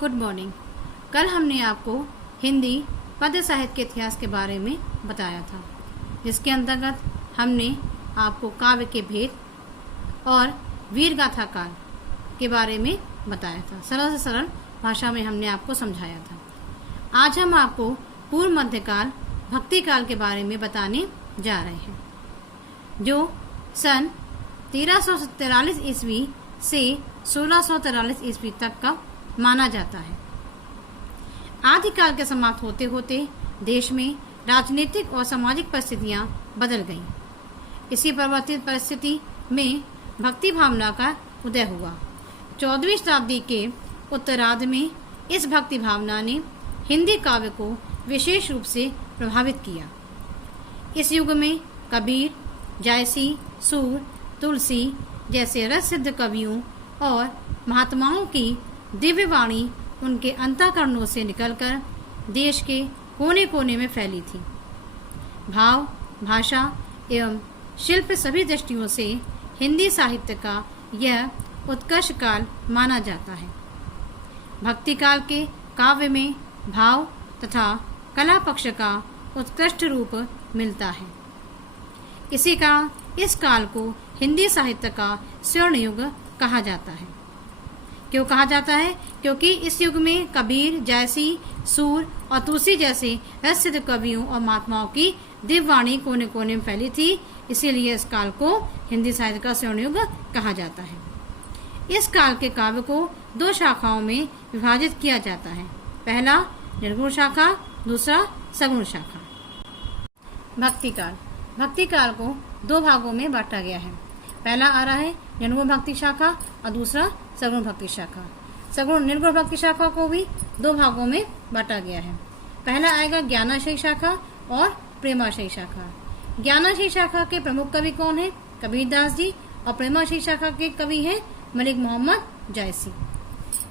Good morning. कल हमने आपको हिंदी पद्य साहित्य के इतिहास के बारे में बताया था, जिसके अंतर्गत हमने आपको काव्य के भेद और वीर गाथा काल के बारे में बताया था। सरल से सरल भाषा में हमने आपको समझाया था। आज हम आपको पूर्व मध्यकाल भक्ति काल के बारे में बताने जा रहे हैं, जो सन 1343 ईस्वी से 1643 ईस्वी तक का माना जाता है। आदिकाल के समाप्त होते होते देश में राजनीतिक और सामाजिक परिस्थितियां बदल गईं। इसी परिवर्तित परिस्थिति में भक्ति भावना का उदय हुआ। 14वीं शताब्दी के उत्तरार्ध में इस भक्ति भावना ने हिंदी काव्य को विशेष रूप से प्रभावित किया। इस युग में कबीर, जायसी, सूर, तुलसी जैसे रस सिद्ध कवियों और महात्माओं की दिव्य वाणी उनके अंतःकरणों से निकलकर देश के कोने कोने में फैली थी। भाव, भाषा एवं शिल्प सभी दृष्टियों से हिंदी साहित्य का यह उत्कर्ष काल माना जाता है। भक्ति काल के काव्य में भाव तथा कला पक्ष का उत्कृष्ट रूप मिलता है। इसी कारण इस काल को हिंदी साहित्य का स्वर्ण युग कहा जाता है। क्यों कहा जाता है? क्योंकि इस युग में कबीर, जायसी, सूर और तुलसी जैसे रससिद्ध कवियों और महात्माओं की दिव्य वाणी कोने कोने में फैली थी। इसीलिए इस काल को हिंदी साहित्य का स्वर्ण युग कहा जाता है। इस काल के काव्य को दो शाखाओं में विभाजित किया जाता है। पहला निर्गुण शाखा, दूसरा सगुण शाखा। भक्ति काल। भक्ति काल को दो भागों में बांटा गया है। पहला आ रहा है निर्गुण भक्ति शाखा और दूसरा सगुण भक्ति शाखा। सगुण निर्गुण भक्ति शाखा को भी दो भागों में बांटा गया है। पहला आएगा ज्ञानाशयी शाखा और प्रेमाशयी शाखा। ज्ञानाशयी शाखा के प्रमुख कवि कौन है? कबीरदास जी। और प्रेमाशयी शाखा के कवि हैं मलिक मोहम्मद जायसी।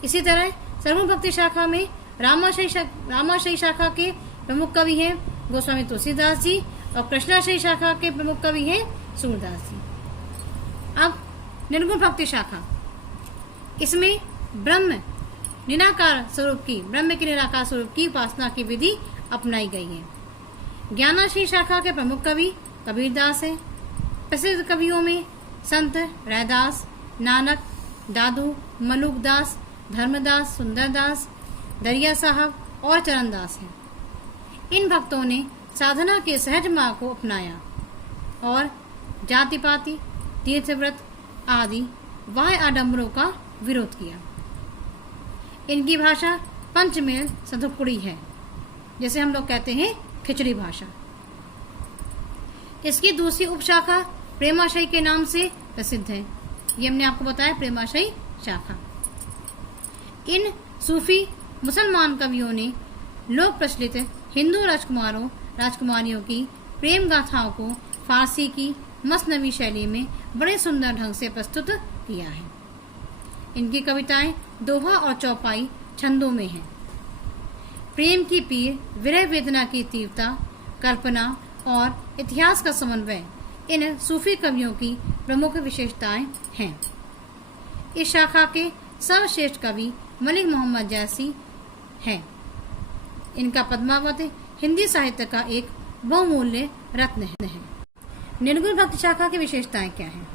इसी तरह सगुण भक्ति शाखा में रामाशयी शाखा के प्रमुख कवि हैं गोस्वामी तुलसीदास जी और कृष्णाशयी शाखा के प्रमुख कवि हैं सूरदास जी। अब निर्गुण भक्ति शाखा, इसमें ब्रह्म के निराकार स्वरूप की उपासना की विधि अपनाई गई है। ज्ञानाशयी शाखा के प्रमुख कवि कबीरदास हैं। प्रसिद्ध कवियों में संत रैदास, नानक, दादू, मलुकदास, धर्मदास, सुंदरदास, दरिया साहब और चरणदास हैं। इन भक्तों ने साधना के सहज मार्ग को अपनाया और जाति पाति, तीर्थव्रत आदि बाह्य आडंबरों का विरोध किया। इनकी भाषा पंचमेल सधुकुड़ी है, जैसे हम लोग कहते हैं खिचड़ी भाषा। इसकी दूसरी उपशाखा प्रेमाशयी के नाम से प्रसिद्ध है। ये हमने आपको बताया, प्रेमाशयी शाखा। इन सूफी मुसलमान कवियों ने लोक प्रचलित हिंदू राजकुमारियों की प्रेम गाथाओं को फारसी की मसनवी शैली में बड़े सुंदर ढंग से प्रस्तुत किया है। इनकी कविताएं दोहा और चौपाई छंदों में हैं। प्रेम की पीर, विरह वेदना की तीव्रता, कल्पना और इतिहास का समन्वय इन सूफी कवियों की प्रमुख विशेषताएं हैं। इस शाखा के सर्वश्रेष्ठ कवि मलिक मोहम्मद जायसी हैं। इनका पद्मावत हिंदी साहित्य का एक बहुमूल्य रत्न है। निर्गुण भक्ति शाखा की विशेषताएं क्या हैं?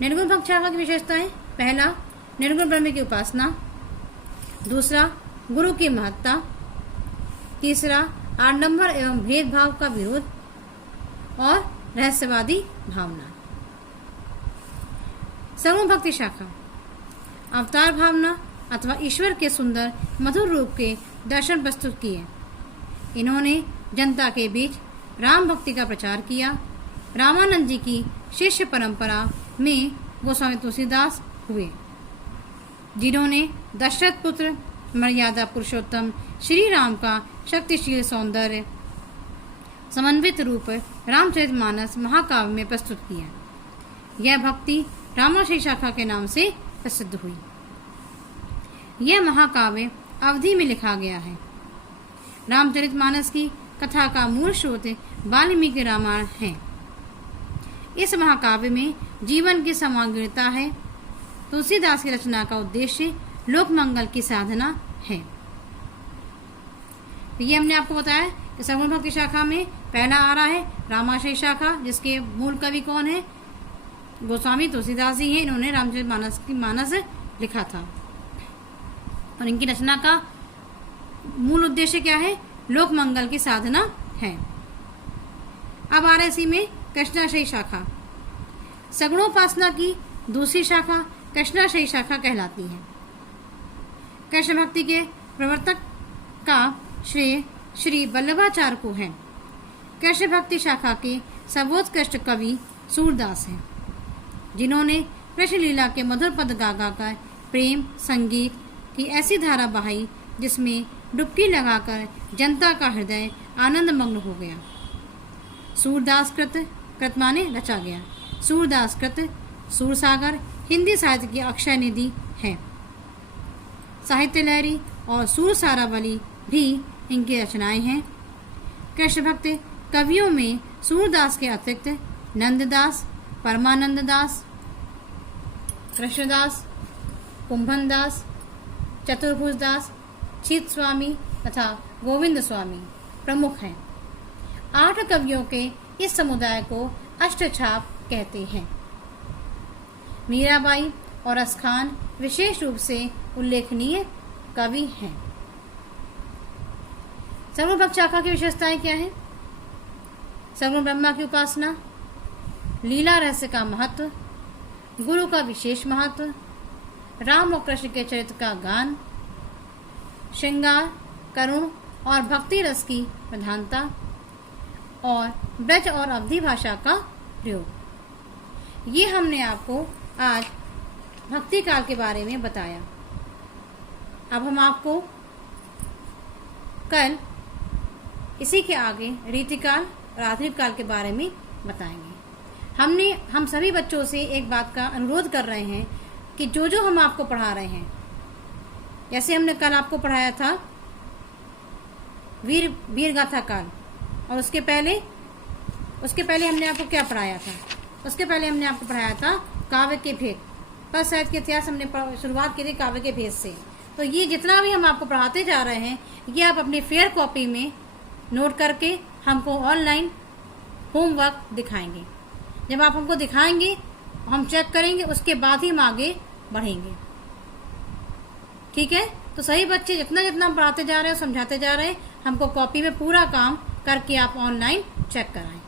निर्गुण भक्ति शाखा की विशेषताएं: पहला, निर्गुण ब्रह्म की उपासना। दूसरा, गुरु की महत्ता। तीसरा, आडंबर एवं भेदभाव का विरोध और रहस्यवादी भावना। सगुण भक्ति शाखा अवतार भावना अथवा ईश्वर के सुंदर मधुर रूप के दर्शन प्रस्तुत किए। इन्होंने जनता के बीच राम भक्ति का प्रचार किया। रामानंद जी की शिष्य परंपरा में गोस्वामी तुलसीदास हुए, जिन्होंने दशरथ पुत्र मर्यादा पुरुषोत्तम श्री राम का शक्तिशील सौंदर्य समन्वित रूप रामचरितमानस महाकाव्य में प्रस्तुत किया। यह भक्ति रामाशयी शाखा के नाम से प्रसिद्ध हुई। यह महाकाव्य अवधि में लिखा गया है। रामचरितमानस की कथा का मूल स्रोत वाल्मीकि रामायण है। इस महाकाव्य में जीवन की समग्रता है। तुलसीदास की रचना का उद्देश्य लोक मंगल की साधना हैं। तो ये हमने आपको बताया कि सगुण भक्ति शाखा में पहला आ रहा है रामाशय शाखा, जिसके मूल कवि कौन है? गोस्वामी तुलसीदास जी हैं। इन्होंने रामचरितमानस लिखा था और इनकी रचना का मूल उद्देश्य क्या है? लोक मंगल की साधना है। अब आ रहा है इसी में कृष्णाशयी शाखा। सगुणोपासना की दूसरी शाखा कृष्णाशयी शाखा कहलाती है। कृष्ण भक्ति के प्रवर्तक का श्रेय श्री वल्लभाचार्य को है। कृष्ण भक्ति शाखा के सर्वोत्कृष्ट कवि सूरदास हैं, जिन्होंने कृष्ण लीला के मधुर पद गा कर प्रेम संगीत की ऐसी धारा बहाई जिसमें डुबकी लगाकर जनता का हृदय आनंद मग्न हो गया। सूरदास कृत माने रचा गया। सूरदास कृत सूरसागर हिंदी साहित्य की अक्षय निधि है। साहित्य लहरी और सूरसारावली भी इनकी रचनाएं हैं। कृष्ण भक्त कवियों में सूरदास के अतिरिक्त नंददास, परमानंद दास, कृष्णदास, कुंभन दास, चतुर्भुज दास, चित स्वामी तथा गोविंद स्वामी प्रमुख हैं। 8 कवियों के इस समुदाय को अष्टछाप कहते हैं। मीराबाई और असखान विशेष रूप से उल्लेखनीय कवि हैं। सगुण भक्त शाखा की विशेषताएं क्या है? सगुण ब्रह्मा की उपासना, लीला रहस्य का महत्व, गुरु का विशेष महत्व, राम और कृष्ण के चरित्र का गान, श्रृंगार, करुण और भक्ति रस की प्रधानता और ब्रज और अवधी भाषा का प्रयोग। ये हमने आपको आज भक्ति काल के बारे में बताया। अब हम आपको कल इसी के आगे रीतिकाल और आधुनिक काल के बारे में बताएंगे। हम सभी बच्चों से एक बात का अनुरोध कर रहे हैं कि जो हम आपको पढ़ा रहे हैं, जैसे हमने कल आपको पढ़ाया था वीर गाथा काल, और उसके पहले हमने आपको क्या पढ़ाया था? उसके पहले हमने आपको पढ़ाया था काव्य के भेद। पद साहित्य के इतिहास हमने शुरुआत की थी काव्य के भेद से। तो ये जितना भी हम आपको पढ़ाते जा रहे हैं, ये आप अपनी फेयर कॉपी में नोट करके हमको ऑनलाइन होमवर्क दिखाएंगे। जब आप हमको दिखाएंगे, हम चेक करेंगे, उसके बाद ही हम आगे बढ़ेंगे। ठीक है? तो सही बच्चे जितना जितना पढ़ाते जा रहे हैं, समझाते जा रहे हैं, हमको कॉपी में पूरा काम करके आप ऑनलाइन चेक कराएं।